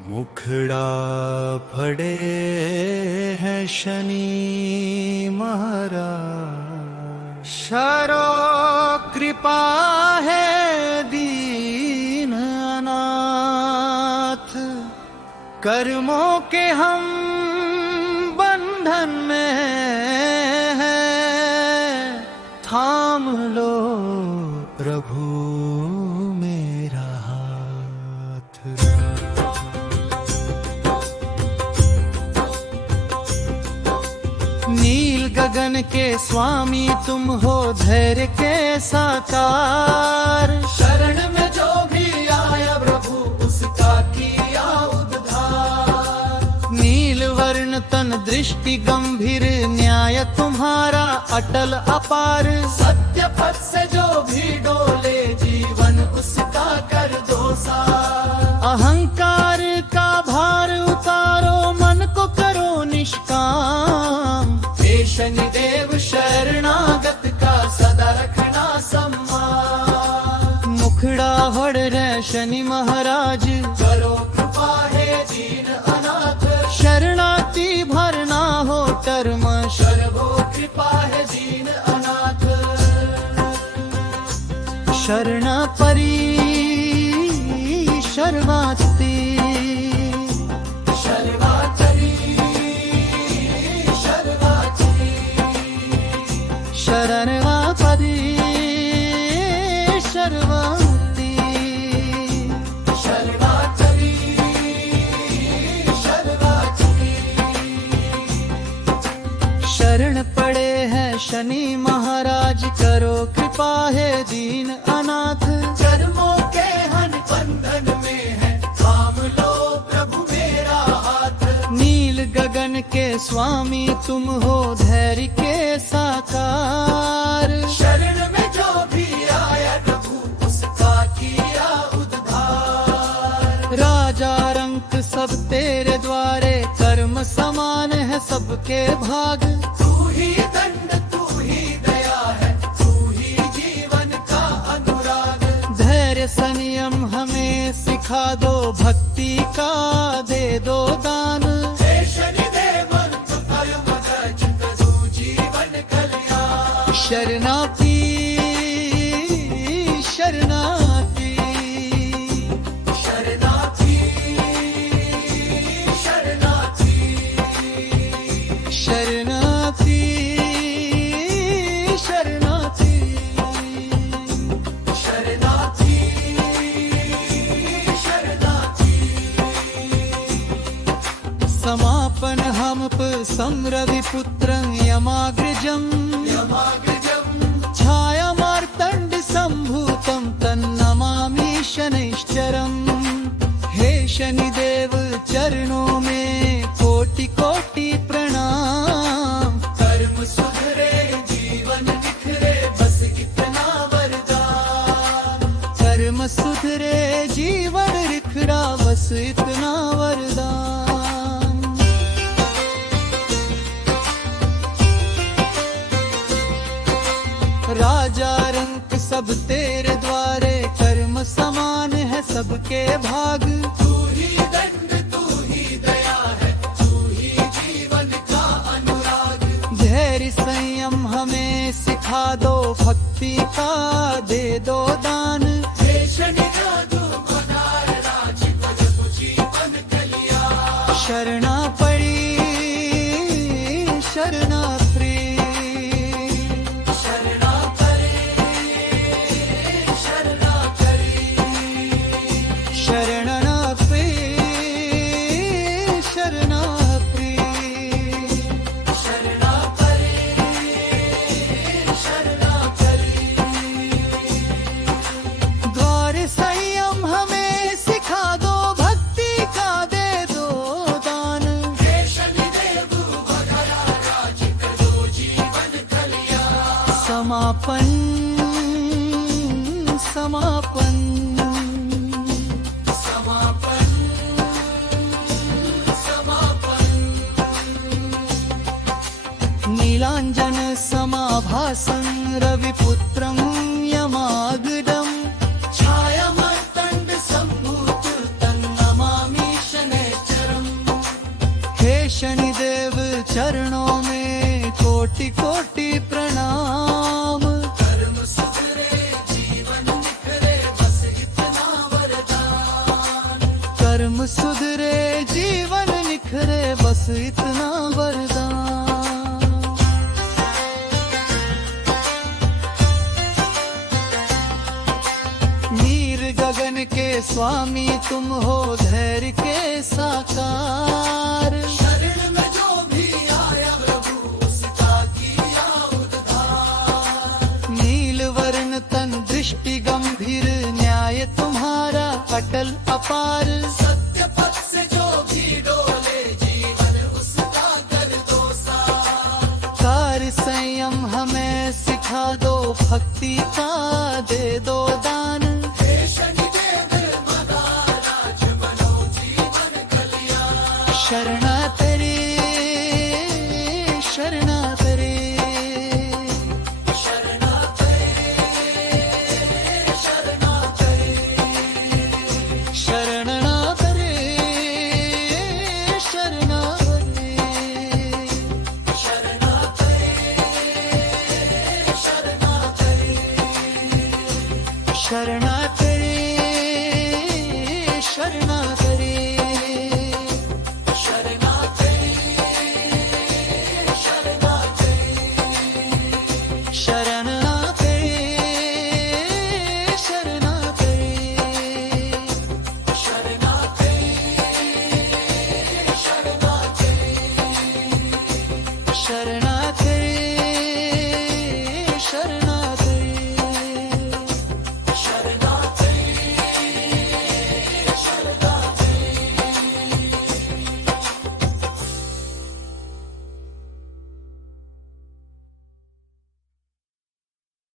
मुखड़ा फड़े हैं शनि महाराज, शरो कृपा है दीन अनाथ। कर्मों के हम बंधन में हैं, थाम लो प्रभु मेरा हाथ। नील गगन के स्वामी तुम हो, धैर्य के साकार। शरण में जो भी आया प्रभु उसका किया उद्धार। नील वर्ण तन दृष्टि गंभीर, न्याय तुम्हारा अटल अपार। सत्य पथ से जो भी डोले जीवन उसका कर दो सार। अहंकार का भार उतारो, मन को करो निष्काम। शनिदेव शरणागत का सदा रखना सम्मान। मुखड़ा फड़ रहे शनि महाराज, करो कृपा है दीन अनाथ। शरणार्थी भरना हो कर्म, शर्वो कृपा है दीन अनाथ। शरणा परी शर्वास्ति, शरणवा पदी शर्वाति। शर्वाचरी शर्वाचरी। शरण पड़े हैं शनि महाराज, करो कृपा है दीन अनाथ। कर्मों के हन बंधन में है, थाम लो प्रभु मेरा हाथ। नील गगन के स्वामी तुम हो, धैर्य के साकार। शरण में जो भी आया प्रभु उसका किया उद्धार। राजा रंक सब तेरे द्वारे, कर्म समान है सबके भाग। तू ही दंड तू ही दया है, तू ही जीवन का अनुराग। धैर्य संयम हमें सिखा दो, भक्ति का दे दो दान। शरणार्थी शरणार्थी शरणार्थी शरणार्थी शरणार्थी शरणार्थी शरणार्थी शरणार्थी। समापन हम समरवि पुत्रं यमाग्रजम्, छाया मार्तंड संभूतं तन्नमामि शनैश्चरम्। हे शनिदेव चरणों में कोटि कोटि प्रणाम। कर्म सुधरे जीवन निखरे बस इतना वरदान। कर्म सुधरे जीवन निखरा बस इतना वरदान। राजा रंक सब तेरे द्वारे, कर्म समान है सबके भाग। तू ही दंड तू ही दया है, तू ही जीवन का अनुराग। धैर्य संयम हमें सिखा दो, भक्ति का दे दो दान। हे शनिदेव पधार राज, प्रभु जीवन कल्याण। शरणा पड़ी शरणा प्रिय, समापन समापन समापन समापन। नीलांजन समाभासं रविपुत्रं यमाग्रजम्, छाया मार्तंड संभूत तन्नमामि शनैश्चरम्। चरणों में कोटि कोटि प्रणाम। कर्म सुधरे जीवन निखरे बस इतना वरदान। कर्म सुधरे जीवन निखरे बस इतना वरदान। नीर गगन के स्वामी तुम हो धैर्य के साकार। शरण में जो भी आया प्रभु उसका किया उद्धार। नील वर्ण तन दृष्टि गंभीर न्याय तुम्हारा अटल अपार। सत्य पथ से जो भी डोले जीवन उसका कर दो सार। कार्य संयम हमें सिखा दो भक्ति का दे दो दान। शरण